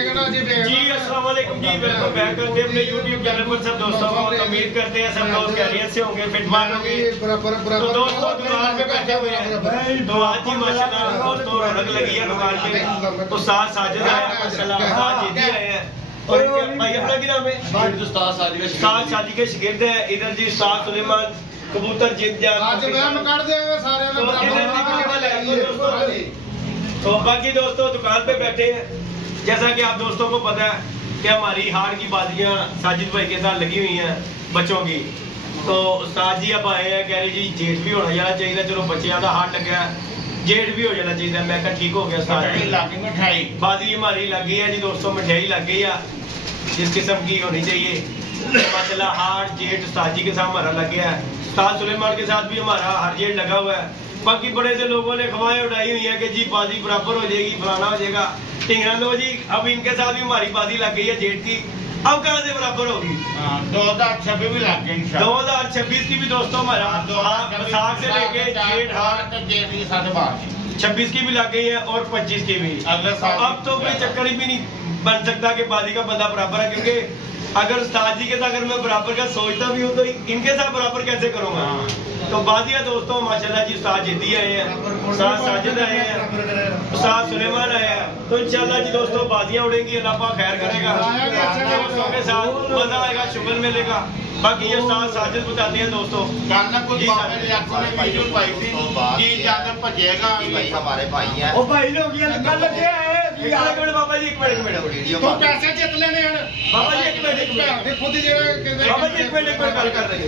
जी अस्सलाम वालेकुम जी, welcome back करते हैं अपने YouTube चैनल पर सब दोस्तों को। उम्मीद करते हैं सब दोस्त खैरियत से होंगे, फिटमान होंगे। तो दोस्तों दुकान पे बैठे हुए हैं, तो आज ही माशाल्लाह दोस्तों रौनक लगी है दुकान पे। उस्ताद साजिद आए हैं माशाल्लाह, उस्ताद जीती आए हैं और इनके भाई अपना क्या नाम है? उस्ताद साजिद के शागिर्द है। इधर जी उस्ताद सुलेमान कबूतर जीत तो बाकी दोस्तों दुकान पे बैठे हैं। जैसा कि आप दोस्तों को पता है कि हमारी हार की बाजियां साजिद भाई के साथ लगी हुई हैं बच्चों की। तो उस्ताद जी अब आए हैं, कह रहे जी जेठ भी होना जाना चाहिए, चलो बच्चे का हार लग गया, जेठ भी हो जाना चाहिए। मैं कहा ठीक हो गया उस्ताद, मिठाई बाजी हमारी लग गई है जी दोस्तों, मिठाई लग गई है जिस किस्म की होनी चाहिए माशाल्लाह। हार जेठ उस्ताद जी के साथ हमारा लग गया है, उस्ताद सुलेमान के साथ भी हमारा हार जेठ लगा हुआ है। बाकी बड़े से लोगों ने खवाएं उठाई हुई है कि जी बाजी बराबर हो जाएगी, फलाना हो जाएगा, टिंगरा लो जी। अब इनके साथ भी हमारी बाजी लग गई है जेठ की, अब कहाँ से बराबर होगी? 2026 भी लग गई, 2026 की भी दोस्तों हमारा साग से लेके जेठ हार 26 की भी लग गई है और 25 की भी। अब तो कोई चक्कर ही भी नहीं बन सकता कि बाजी का बंदा बराबर है, क्योंकि अगर उस्ताद जी के साथ अगर मैं बराबर का सोचता भी हूँ तो इनके साथ बराबर कैसे करूँगा? तो बाजिया दोस्तों माशाल्लाह जी उस्ताद जीती आए हैं, उस्ताद साजिद आए हैं, उस्ताद सुलेमान आए हैं। तो इंशाल्लाह जी दोस्तों बाजियां उड़ेंगी, अल्लाह पाक खैर करेगा, दोस्तों के साथ मजा आएगा, शुगर मिलेगा। बाकी ये उस्ताद साजिद बताते हैं दोस्तों हमारे भाई हैं बाबा जी एक मिनट पैसे जित लेने बाबा जी एक मिनट खुद ही बाबा जी एक मिनट गल कर रहे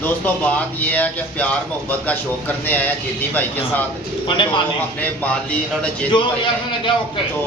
दोस्तों बात ये है कि प्यार मोहब्बत का शौक करने आए हैं जीती भाई के साथ, हमने मान ली इन्होंने जीती। तो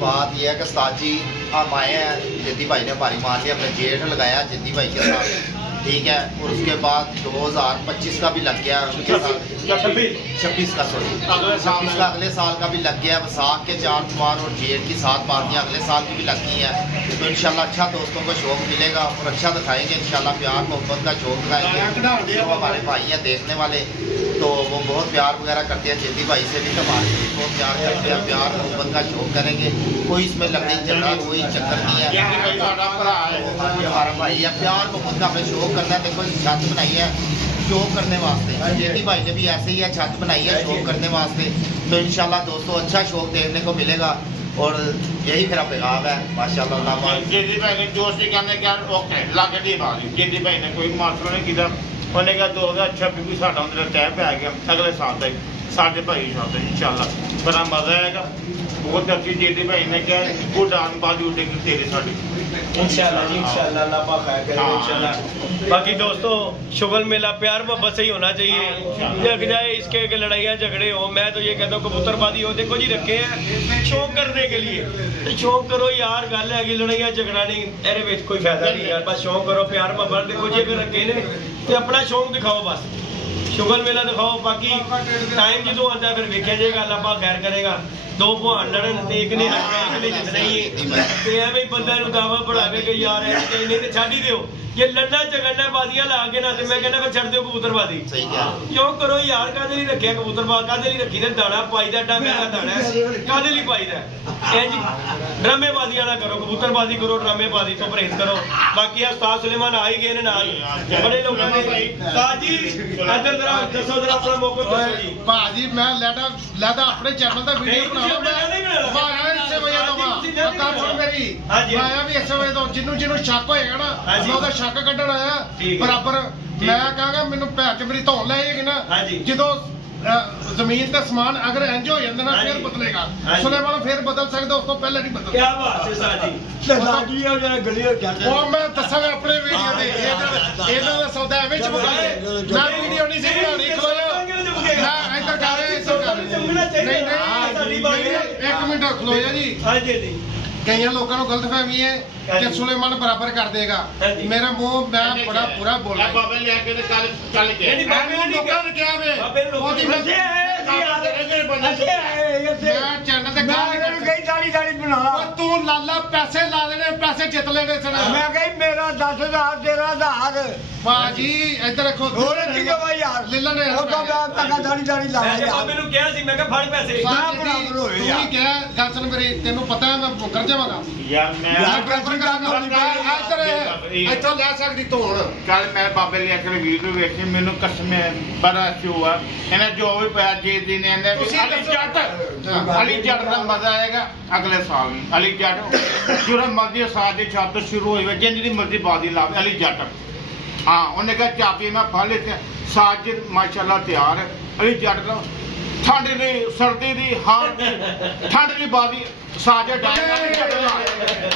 बात ये है कि उस्ताद जी हम आए हैं, जीती भाई ने हमारी मान ली, हमने जेठ लगाया जीती भाई के साथ, ठीक है। और उसके बाद 2025 का भी लग गया उनके साथ, 26 का सॉरी 26 का अगले साल का भी लग गया। वसाख के 4 कुमार और जेठ की 7 बातियाँ अगले साल की भी लग गई हैं। तो इंशाल्लाह अच्छा दोस्तों को शौक मिलेगा और अच्छा दिखाएंगे इंशाल्लाह, प्यार मोहब्बत का शौक दिखाएंगे। जो हमारे भाई हैं देखने वाले तो वो बहुत प्यार वगैरह करते हैं, जीती भाई से भी तो हमारे से बहुत प्यार करते हैं, प्यार मोहब्बत का शौक करेंगे, कोई इसमें लड़ाई झगड़ा कोई चक्कर नहीं है। हमारा भाई है, प्यार मोहब्बत का हमें शौक करना है। देखो छत बनाई है शौक करने वास्ते, जेठी भाई ने भी ऐसे ही है, छत बनाई है शौक करने वास्ते। तो इंशाल्लाह दोस्तों अच्छा शौक देखने को मिलेगा और यही मेरा पैगाम है माशाल्लाह। जेठी भाई ने जोश से कहने क्या ओके लाके दी बात, जेठी भाई ने कोई मास्टर ने किया उन्हें कहा 2026 भी साडा उधर तय पै गया, अगले साल तक साढ़े भाई साथ इंशाल्लाह बड़ा मजा आएगा। बहुत अच्छी जेठी भाई ने क्या गुड आन बाजू उठेगी तेरे साड़ी इंशाल्लाह जी, इंशाल्लाह अल्लाह पाक खैर करे इंशाल्लाह। बाकी दोस्तों शुगल मेला प्यार मोहब्बत से ही होना चाहिए, लग जाए इसके के लड़ाइयाँ झगड़े हो। मैं तो ये कहता हूँ कबूतरबाजी हो, देखो जी रखे हैं शौक करने के लिए, तो शौक करो यार, गल है लड़ाइयाँ झगड़ा नहीं, एरे विच कोई फायदा नहीं यार, बस शौक करो प्यार मोहब्बत। देखो जी अगर रखे ने तो अपना शौक दिखाओ, बस शुगल मेला दिखाओ। बाकी टाइम जो आता है फिर वेख्या जाएगा, अल्लाह पाक खैर करेगा। दो भाण लड़न ते एक ने हटना, एक ने जितना ही ते एवें बंदा नु दावा बढ़ावे कि यार नहीं ते छाड़ ही दियो, ये लड़ना झगड़ना बाजियां ला के ना, ते मैं कहना फिर छड़ दियो कबूतरबाजी। सही है क्यों करो यार, कादे नहीं रखिया कबूतरबाज, कादे नहीं रखी ने दाना पाईदा, एडा महंगा दाना है, कादे नहीं पाईदा है जी। ड्रामेबाजी वाला करो, कबूतरबाजी करो, ड्रामेबाजी तो परहेज करो। बाकी उस्ताद सुलेमान आ ही गए ने नाल, बड़े लोगों ने उस्ताद जी इधर जरा दसो जरा अपना मौका दसो जी। भाजी मैं लेदा अपने चैनल दा वीडियो बनावा, मैं इसे वजह तो बात सुन मेरी, मैं भी इसे वजह तो जिन्नू शक होएगा ना मैं ਉਹਦਾ शक ਕੱਢਣ ਆਇਆ बराबर। मैं ਕਹਾਂਗਾ ਮੈਨੂੰ ਭੈਣ ਚ ਮੇਰੀ ਧੌਣ ਲਾਏਗੀ ਨਾ, ਜਦੋਂ ਜ਼ਮੀਨ ਤੇ ਸਮਾਨ ਅਗਰ ਇੰਜ ਹੋ ਜਾਂਦਾ ਨਾ ਫਿਰ ਬਦਲੇਗਾ, ਸੁਲੇਮਾਨ ਫਿਰ ਬਦਲ ਸਕਦਾ, ਉਸ ਤੋਂ ਪਹਿਲੇ ਨਹੀਂ ਬਦਲਦਾ। ਕੀ ਬਾਤ ਹੈ ਸਾਜੀ, ਸਾਜੀ ਆ ਜਿਹੜਾ ਗਲੀ ਹੋ ਜਾਂਦਾ ਉਹ ਮੈਂ ਦੱਸਾਂਗਾ ਆਪਣੇ ਵੀਡੀਓ ਤੇ, ਇਹਨਾਂ ਦਾ ਸੌਦਾ ਐਵੇਂ ਚਮਕਾਏ। ਮੈਂ ਵੀਡੀਓ ਨਹੀਂ ਸੀ ਬਣਾਉਣੀ, ਖਲੋਇਆ ਮੈਂ ਇੱਧਰ ਕਰ ਰਿਹਾ, ਇੱਧਰ ਕਰ ਨਹੀਂ ਇੱਕ ਮਿੰਟ ਖਲੋਇਆ ਜੀ। ਹਾਂਜੀ ਜੀ ਕਈਆਂ ਲੋਕਾਂ ਨੂੰ ਗਲਤਫਹਿਮੀ ਹੈ ਕਿ ਸੁਲੇਮਾਨ ਬਰਾबर ਕਰ ਦੇਗਾ, ਮੇਰਾ ਮੂੰਹ ਮੈਂ ਬੜਾ ਪੂਰਾ ਬੋਲਿਆ ਬਾਬੇ ਲਿਆ ਕੇ ਚੱਲ ਗਿਆ, ਨਹੀਂ ਬਾਬੇ ਨੇ ਲੋਕਾਂ ਨੇ ਕਿਹਾ ਵੇ ਉਹਦੀ ਵਜ੍ਹਾ ਹੈ ਮੈਂ ਚੈਨਲ ਤੇ ਗੱਲ ਕਈ ਦਾੜੀ ਬਣਾ ਤੂੰ ਲਾ ਲਾਲਾ ਪੈਸੇ ਲਾ ਦੇਣੇ ਪੈਸੇ ਜਿੱਤ ਲੈਣੇ ਸਨ ਮੈਂ ਕਹੀ ਮੇਰਾ 10,000 ਤੇਰਾ 1000 ਬਾਜੀ ਇੱਧਰ ਦੇਖੋ ਹੋਰ ਕੀ ਕਹਾਂ ਯਾਰ ਲੈ ਲੈਣੇ ਉਹ ਤਾਂ ਮੈਂ ਤੱਕਾ ਦਾੜੀ ਲਾ ਮੈਂ ਬਾਬੇ ਨੂੰ ਕਿਹਾ ਸੀ ਮੈਂ ਕਿਹਾ ਫੜ ਪੈਸੇ ਤੂੰ ਹੀ ਕਿਹਾ ਗੱਲ ਸੁਣ ਮੇਰੀ ਤੈਨੂੰ ਪਤਾ ਹੈ ਮੈਂ ਮੁੱਕਰ ਜਾਵਾਂਗਾ ਯਾਰ ਮੈਂ ਇੱਥੋਂ ਲੈ ਸਕਦੀ ਤੂੰ ਹੁਣ ਕੱਲ ਮੈਂ ਬਾਬੇ ਲਿਆ ਕੇ ਵੀਡੀਓ ਵੇਖੀ ਮੈਨੂੰ ਕਸਮ ਬੜਾ ਚੂਆ ਇਹਨੇ ਜੋ ਵੀ ਪਿਆ ਜੀ ਦੀ ਨੇ ਅਲੀ ਜੱਟ ਦਾ ਮਜ਼ਾ ਆਏਗਾ ਅਗਲੇ ਸਾਲ ਨੂੰ ਅਲੀ ਜੱਟ ਜਿਹੜਾ ਮਰਜ਼ੀ ਸਾਲ ਦੀ ਛੱਤ ਸ਼ੁਰੂ ਹੋਈ ਜਿੰਨੀ ਦੀ ਮਰਜ਼ੀ ਬਾਦੀ ਲਾਵੇ ਅਲੀ ਜੱਟ ਹਾਂ ਉਹਨੇ ਕਿਹਾ ਚਾਬੀ ਮੈਂ ਫੜ ਲਈ ਸਾਜਿਦ ਮਾਸ਼ਾਅੱਲਾ ਤਿਆਰ ਹੈ ਅਲੀ ਜੱਟ ਦਾ ਠੰਡ ਦੀ ਸਰਦੀ ਦੀ ਹਾਰ ਦੀ ਠੰਡ ਦੀ ਬਾਦੀ ਸਾਜਿਦ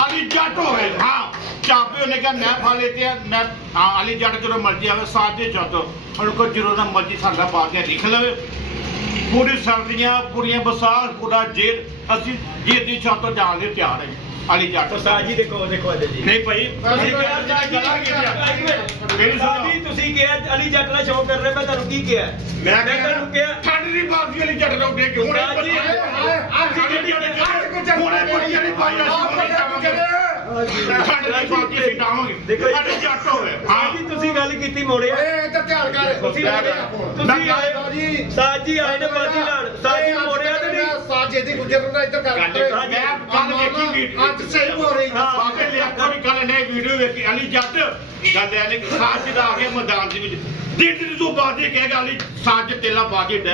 ਅਲੀ ਜੱਟ ਹੋਵੇ ਹਾਂ ਚਾਬੀ ਉਹਨੇ ਕਿਹਾ ਮੈਂ ਫੜ ਲਈ ਮੈਂ ਹਾਂ ਅਲੀ ਜੱਟ ਜਦੋਂ ਮਰਜ਼ੀ ਆਵੇ ਸਾਜਿਦ ਜੱਟ ਹੁਣ ਕੋਈ ਜਦੋਂ ਦਾ ਮਰਜ਼ੀ ਸਾਡਾ ਬਾਤ ਲਿਖ ਲਵੇ ਪੂਰੀ ਸਰਦੀਆਂ ਪੂਰੀਆਂ ਬਸਾਰ ਪੂਰਾ ਜੇਲ੍ਹ ਅਸੀਂ ਜੇਲ੍ਹ ਦੀ ਛੱਤ ਤੋਂ ਜਾਣ ਲਈ ਤਿਆਰ ਹੈ ਅਲੀ ਜੱਟ ਸਾਜੀ ਦੇਖੋ ਅਜੇ ਜੀ ਨਹੀਂ ਭਾਈ ਤੁਸੀਂ ਕਿਹਾ ਅਲੀ ਜੱਟ ਦਾ ਸ਼ੌਕ ਕਰ ਰਹੇ ਮੈਂ ਤੁਹਾਨੂੰ ਕੀ ਕਿਹਾ ਮੈਂ ਤੁਹਾਨੂੰ ਕਿਹਾ ਠੰਡ ਦੀ ਬਾਤ ਅਲੀ ਜੱਟ ਦਾ ਉੱਡੇ ਕਿਉਂ ਤੁਸੀਂ ਗੱਲ ਕੀਤੀ ਮੋੜਿਆ ਧਿਆਨ ਕਰ ਤੁਸੀਂ ਆਏ ਸਾਜੀ ਆਏ ਨੇ ਬਾਜੀ ਨਾਲ ਸਾਜੀ ਮੋੜਿਆ ਤੇ ਨਹੀਂ ਸਾਜੇ ਦੀ ਗੁੱਜਰ ਨੂੰ ਇੱਧਰ ਕਰ ਅੱਜ ਸਹੀ ਹੋ ਰਹੀ ਬਾਬੇ ਲਿਆ ਕੋਈ ਗੱਲ ਨਹੀਂ ਵੀਡੀਓ ਵੇਖੀ ਅਲੀ ਜੱਟ ਗੱਲ ਐ ਨਹੀਂ ਸਾਜ ਦਾ ਆ ਗਿਆ ਮੈਦਾਨ ਦੇ ਵਿੱਚ ਦਿਨ ਤੋਂ ਬਾਅਦ ਇਹ ਕਹੇਗਾ ਅਲੀ ਸਾਜ ਤੇਲਾ ਬਾਜੀ ਡੈ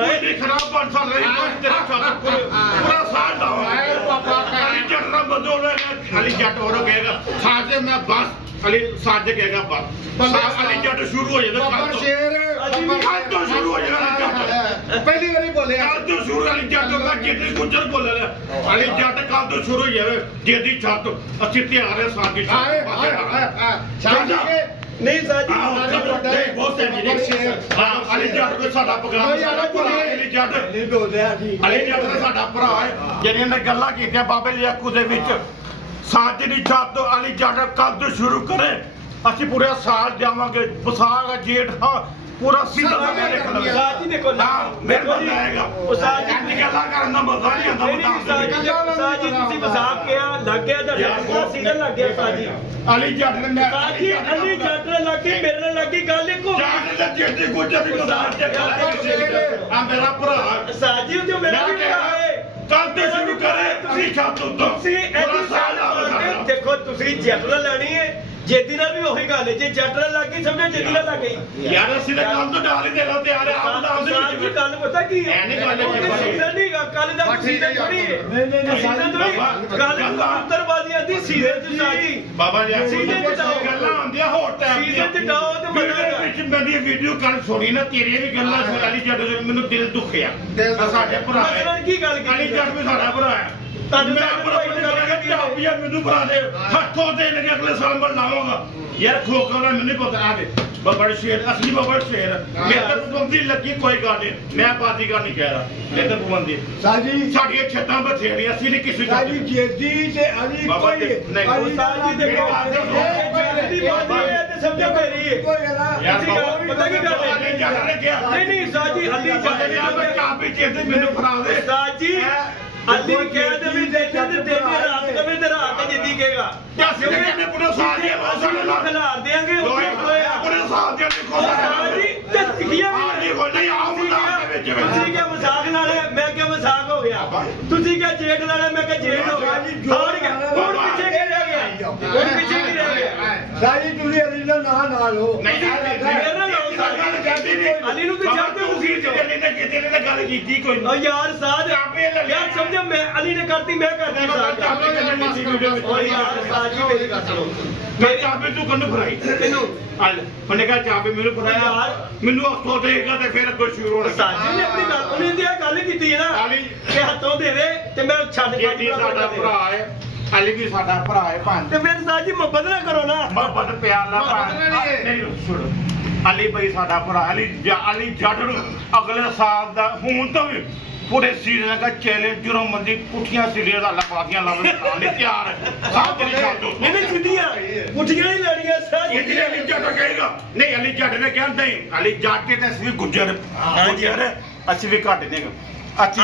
ਇਹ ਖਰਾਬ ਬਣ ਸਕ ਰਹੀ ਤੇਰਾ ਛੱਤ ਪੂਰਾ ਸਾਜ ਲਾਵਾ ਪਾਪਾ ਅਲੀ ਜੱਟ ਦਾ ਬਦੋਲ ਅਲੀ ਜੱਟ ਹੋਰ ਕਹੇਗਾ ਸਾਜ ਮੈਂ ਬਸ ਅਲੀ ਸਾਜ ਕਹੇਗਾ ਬਸ ਅਲੀ ਜੱਟ ਸ਼ੁਰੂ ਹੋ ਜਾਂਦਾ ਬਾਬਾ ਸ਼ੇਰ ਕੱਲ ਤੋਂ ਸ਼ੁਰੂ ਹੋ ਜਾਣਾ ਪਹਿਲੀ ਵਾਰੀ ਬੋਲਿਆ ਕੱਲ ਤੋਂ ਸ਼ੁਰੂ ਅਲੀ ਜੱਟ ਦਾ ਜਿੱਤੇ ਗੁੱਜਰ ਬੋਲਿਆ ਅਲੀ ਜੱਟ ਕੱਲ ਤੋਂ ਸ਼ੁਰੂ ਹੋ ਜਾਵੇ ਜਿਹਦੀ ਛੱਤ ਅਸੀਂ ਤਿਆਰ ਹੈ ਸਾਡੀ ਛੱਤ ਨਹੀਂ ਸਾਜੀ ਬਹੁਤ ਹਾਂ ਅਲੀ ਜੱਟ ਕੋਈ ਸਾਡਾ ਪ੍ਰੋਗਰਾਮ ਅਲੀ ਜੱਟ ਅਲੀ ਜੱਟ ਦਾ ਸਾਡਾ ਭਰਾ ਹੈ ਜਿਹੜੀਆਂ ਨੇ ਗੱਲਾਂ ਕੀਤੀਆਂ ਬਾਬੇ ਲਿਆਕੂ ਦੇ ਵਿੱਚ ਸਾਜ ਦੀ ਛੱਤ ਤੋਂ ਅਲੀ ਜੱਟ ਕੱਲ ਤੋਂ ਸ਼ੁਰੂ ਕਰੇ ਅਸੀਂ ਪੂਰਾ ਸਾਲ ਜਾਵਾਂਗੇ ਵਿਸਾਖ ਜੇਠ ਪੂਰਾ ਸਿੱਧਾ ਸਾਜੀ ਦੇਖੋ ਨਾ ਮੇਰੇ ਆਏਗਾ ਉਹ ਸਾਜੀ ਦੀ ਗੱਲਾਂ ਕਰਨ ਦਾ ਮਜ਼ਾ ਨਹੀਂ ਆਉਂਦਾ ਸਾਜੀ ਤੁਸੀਂ ਵਿਸਾਖ ਕਿਹਾ ਲੱਗ ਗਿਆ ਤੁਹਾਡਾ ਸੀਜ਼ਨ ਲੱਗ ਗਿਆ ਸਾਜੀ ਅਲੀ ਜੱਟ ਨੇ ਮੈਂ ਸਾਜੀ ਅਲੀ ਜੱਟ ਨਾਲ ਲੱਗੀ ਮੇਰੇ ਨਾਲ ਲੱਗੀ ਗੱਲ ਇੱਕੋ ਜੱਟ ਦੇ ਜਿੱਤੇ ਗੁੱਜਰ ਦੀ ਮਜ਼ਾਕ ਤੇ ਆ ਮੇਰਾ ਭਰਾ ਸਾਜੀ ਉਹ ਜੋ ਮੇਰਾ ਵੀ ਭਰਾ ਹੈ ਕੱਲ ਤੋਂ ਸ਼ੁਰੂ ਕਰੇ ਤੁਸੀਂ ਛੱਤ ਉੱਤੋਂ ਤੁਸੀਂ ਦੇਖੋ ਤੁਸੀਂ ਜੱਟ ਨਾਲ ਲੈਣੀ ਹੈ ਜੇਦੀ ਨਾਲ ਵੀ ਉਹੀ ਗੱਲ ਹੈ ਜੇ ਜੱਟ ਨਾਲ ਲੱਗ ਗਈ ਸਮਝੋ ਜੇਦੀ ਨਾਲ ਲੱਗ ਗਈ ਯਾਰ ਅਸੀਂ ਤਾਂ ਕੰਮ ਤੋਂ ਡਾਲ ਹੀ ਦੇਣਾ ਤਿਆਰ ਹੈ ਆਪ ਦਾ ਸਾਜੀ ਗੱਲ ਪਤਾ ਕੀ ਹੈ ਨਹੀਂ ਗੱਲ ਨਹੀਂ ਕੱਲ ਦਾ ਸੀਜ਼ਨ ਥੋੜੀ ਹੈ ਸੀਜ਼ਨ ਥੋੜੀ ਗੱਲ ਉੱਤਰਵਾਦੀਆਂ ਦੀ ਸੀਜ਼ਨ ਚ ਸਾਜੀ ਬਾਬਾ ਜੀ ਸੀਜ਼ਨ ਚ ਗੱਲਾਂ ਹੁੰਦੀਆਂ ਹੋਰ ਟਾਈਮ ਸੀਜ਼ਨ ਚ ਡਾਓ ਤੇ ਮਜ਼ਾ ਵਿੱਚ ਮੇਰੀ ਵੀਡੀਓ ਕੱਲ ਸੁਣੀ ਨਾ ਤੇਰੀਆਂ ਵੀ ਗੱਲਾਂ ਅਲੀ ਜੱਟ ਦੇ ਮੈਨੂੰ ਦਿਲ ਦੁਖਿਆ ਸਾਡੇ ਭਰਾ ਮਤਲਬ ਕੀ ਗੱਲ ਕੀਤੀ ਅਲੀ ਜੱਟ ਵੀ ਸਾਡਾ ਭਰਾ ਹੈ ਮੈਨੂੰ ਭਰਾ ਦੇ ਹੱਥੋਂ ਦੇ ਲਗੇ ਅਗਲੇ ਸਾਲ ਮੈਂ ਲਾਵਾਂਗਾ ਯਾਰ ਖੋਖਾ ਦਾ ਮੈਨੂੰ ਨਹੀਂ ਪਤਾ ਆ ਦੇ ਬੱਬੜ ਸ਼ੇਰ ਅਸਲੀ ਬੱਬੜ ਸ਼ੇਰ ਮੇਰੇ ਤਾਂ ਪਾਬੰਦੀ ਲੱਗੀ ਕੋਈ ਗੱਲ ਨਹੀਂ ਮੈਂ ਬਾਜ਼ੀਗਰ ਨਹੀਂ ਕਹਿ ਰਿਹਾ ਮੇਰੇ ਤਾਂ ਪਾਬੰਦੀ ਸਾਜੀ ਸਾਡੀਆਂ ਛੱਤਾਂ ਬਥੇਰੀਆਂ ਅਸੀਂ ਨਹੀਂ ਕਿਸੇ ਸਾਜੀ ਜੇਦੀ ਤੇ ਅਲੀ ਕੋਈ ਨਹੀਂ ਸਾਜੀ ਦੇਖੋ ਜੇਦੀ ਬਾਜ਼ੀ ਹੈ ਤੇ ਸਮਝੋ ਮੇਰੀ ਹੈ ਯਾਰ ਪਤਾ ਕੀ ਗੱਲ ਹੈ ਅਲੀ ਜੱਟ ਨੇ ਕਿਹਾ ਨਹੀਂ ਸਾਜੀ ਅਲੀ ਜੱਟ ਨੇ ਚਾਬੀ ਚੇਤੇ ਮੈਨੂੰ ਫੜਾ ਦੇ ਸਾਜੀ ਅਲੀ ਕਹਿ ਦੇ ਵੀ ਦੇਖੇ ਤੇ ਤੇਰੀ ਰਾਤ ਕਵੇਂ ਤੇ ਰਾਤ ਜਿੱਦੀ ਕਹੇਗਾ ਅਸੀਂ ਕਿੰਨੇ ਪੁਲਿਸ ਆ ਗਏ ਅਸੀਂ ਖਿਲਾਰ ਦੇਾਂਗੇ ਪੁਲਿਸ ਆ ਗਏ ਦੇਖੋ ਸਾਜੀ ਤੇ ਟਿਕੀਆਂ ਵੀ ਨਹੀਂ ਆਉਂਦਾ ਤੁਸੀਂ ਕਿਹਾ ਮਜ਼ਾਕ ਨਾਲ ਮੈਂ ਕਿਹਾ ਮਜ਼ਾਕ ਹੋ ਗਿਆ ਤੁਸੀਂ ਕਿਹਾ ਜੇਠ ਨਾਲ ਮੈਂ ਕਿਹਾ ਜੇਠ ਹੋ ਗਿਆ ਹੋਰ ਗਿਆ ਹੋਰ ਪਿੱਛੇ ਕੀ ਰਹਿ ਗਿਆ ਹੋਰ ਪਿੱਛੇ ਕੀ ਰਹਿ ਗਿਆ ਸਾਜੀ ਤੁਸੀਂ ਅਲੀ ਦਾ ਨਾਂ ਨਾ ਲਓ ਮੇਰੇ ਨਾਲ ਅਲੀ ਨੂੰ ਤੇ ਜਾਂਦੇ ਤੁਸੀਂ ਅਲੀ ਨੇ ਕਿਤੇ ਨੇ ਗੱਲ ਕੀਤੀ ਕੋਈ ਓ ਯਾਰ ਸਾਜ ਯਾਰ ਸਮਝੋ ਮੈਂ ਅਲੀ ਨੇ ਕਰਤੀ ਮੈਂ ਕਰਤੀ ਸਾਜ ਓ ਯਾਰ ਸਾਜੀ ਮੇਰੀ ਗੱਲ ਸੁਣੋ ਮੈਂ ਚਾਬੀ ਤੂੰ ਕੰਨ ਫਰਾਈ ਇਹਨੂੰ ਉਹਨੇ ਕਹਾ ਚਾਬੀ ਮੈਨੂੰ ਫਰਾਇਆ ਮੈਨੂੰ ਹੱਥੋਂ ਦੇਗਾ ਤੇ ਫਿਰ ਅੱਗੋਂ ਸ਼ੁਰੂ ਹੋਣਾ ਸਾਜੀ ਨੇ ਆਪਣੀ ਗੱਲ ਉਹਨੇ ਦੀ ਗੱਲ ਕੀਤੀ ਹੈ ਨਾ ਕਿ ਹੱਥੋਂ ਦੇ ਦੇ ਤੇ ਮੈਂ ਛੱਡ ਕੇ ਸਾਡਾ ਭਰਾ ਹੈ ਅਲੀ ਵੀ ਸਾਡਾ ਭਰਾ ਹੈ ਭਾਂ ਤੇ ਫਿਰ ਸਾਜੀ ਮੁਹੱਬਤ ਨਾ ਕਰੋ ਨਾ ਮੁਹੱਬਤ ਪਿਆਰ ਨਾਲ ਭਾਂ ਨਹੀਂ ਸੁਣੋ ਅਲੀ ਭਾਈ ਸਾਡਾ ਭਰਾ ਅਲੀ ਜੱਟ ਨੂੰ ਅਗਲੇ ਸਾਲ ਦਾ ਹੁਣ ਤੋਂ ਵੀ ਪੂਰੇ ਸੀਜ਼ਨ ਦਾ ਚੈਲੰਜ ਜਦੋਂ ਮਰਜ਼ੀ ਪੁੱਠੀਆਂ ਸਿੱਧੀਆਂ ਦਾ ਲਪਾਤੀਆਂ ਲਾਉਣ ਲਈ ਤਿਆਰ ਹੈ ਸਾਹ ਤੇਰੀ ਛੱਡ ਦੋ ਨਹੀਂ ਸਿੱਧੀਆਂ ਪੁੱਠੀਆਂ ਨਹੀਂ ਲੜੀਆਂ ਸਾਜੀ ਇਹ ਅਲੀ ਜੱਟ ਕਹੇਗਾ ਨਹੀਂ ਅਲੀ ਜੱਟ ਨੇ ਕਿਹਾ ਨਹੀਂ ਅਲੀ ਜੱਟ ਤੇ ਅਸੀਂ ਵੀ ਗੁੱਜਰ ਅਸੀਂ ਵੀ ਘੱਟ ਨਹੀਂ ਅਸੀਂ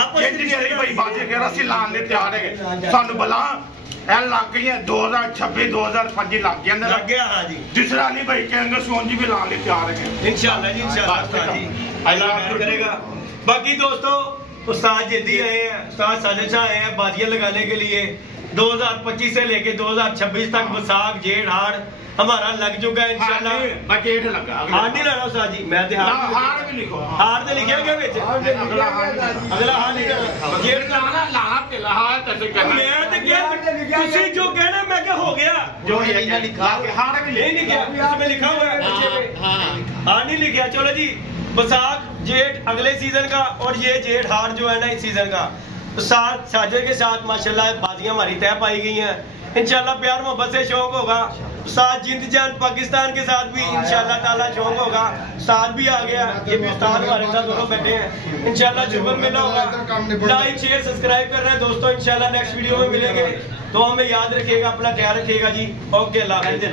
ਭਾਈ ਬਾਜੀ ਕਹਿ ਅਸੀਂ ਲਾਣ ਦੇ ਤਿਆਰ ਹੈਗੇ ਸਾਨੂੰ ਬਲਾ ਇਹ ਲੱਗ ਗਈਆਂ 2026 2025 ਲੱਗ ਗਿਆ ਅੰਦਰ ਲੱਗ ਗਿਆ ਹਾਂ ਜੀ ਜਿਸ ਤਰ੍ਹਾਂ ਅਲੀ ਭਾਈ ਕਹਿੰਗੇ ਸੋਨ ਜੀ ਵੀ ਲਾਣ ਦੇ ਤਿਆਰ ਹੈਗੇ इंशाल्लाह जी इंशाल्लाह जी अल्लाह करेगा। बाकी दोस्तों उस्ताद जिद्दी आए हैं, उस्ताद साजिद शाह आए हैं बाजियां लगाने के लिए 2025 से लेके 2026 तक बैसाख जेठ हाड़ हमारा लग चुका है इंशाल्लाह। जेठ लगा हाड़ नहीं लगा उस्ताद जी मैं ते हाड़ भी लिखो हाड़ ते लिखा गया विच अगला हाड़ लिखा जेठ लाना लाहा ते लाहा तसे करना मैं ते क्या तुसी जो कहना मैं क्या हो गया जो ये लिखा हाड़ भी नहीं लिखा इसमें लिखा हुआ है पीछे पे हाड़ नहीं लिखा। चलो जी बैसाख जेठ अगले सीजन का और ये जेठ हाड़ जो है ना इस सीजन का साथ साजे के साथ माशाल्लाह बाजियां हमारी तय पाई गई हैं इंशाल्लाह। प्यार मोहब्बत से शौक होगा साथ जिंद जान पाकिस्तान के साथ भी इंशाल्लाह ताला शौक होगा। साथ भी आ गया ये भी उस्ताद हमारे साथ दोनों बैठे हैं इंशाल्लाह जुम्मन मिला होगा। लाइक शेयर सब्सक्राइब कर रहे हैं दोस्तों इंशाल्लाह नेक्स्ट वीडियो में मिलेंगे तो हमें याद रखिएगा अपना ख्याल रखिएगा जी। ओके अल्लाह हाफिज़।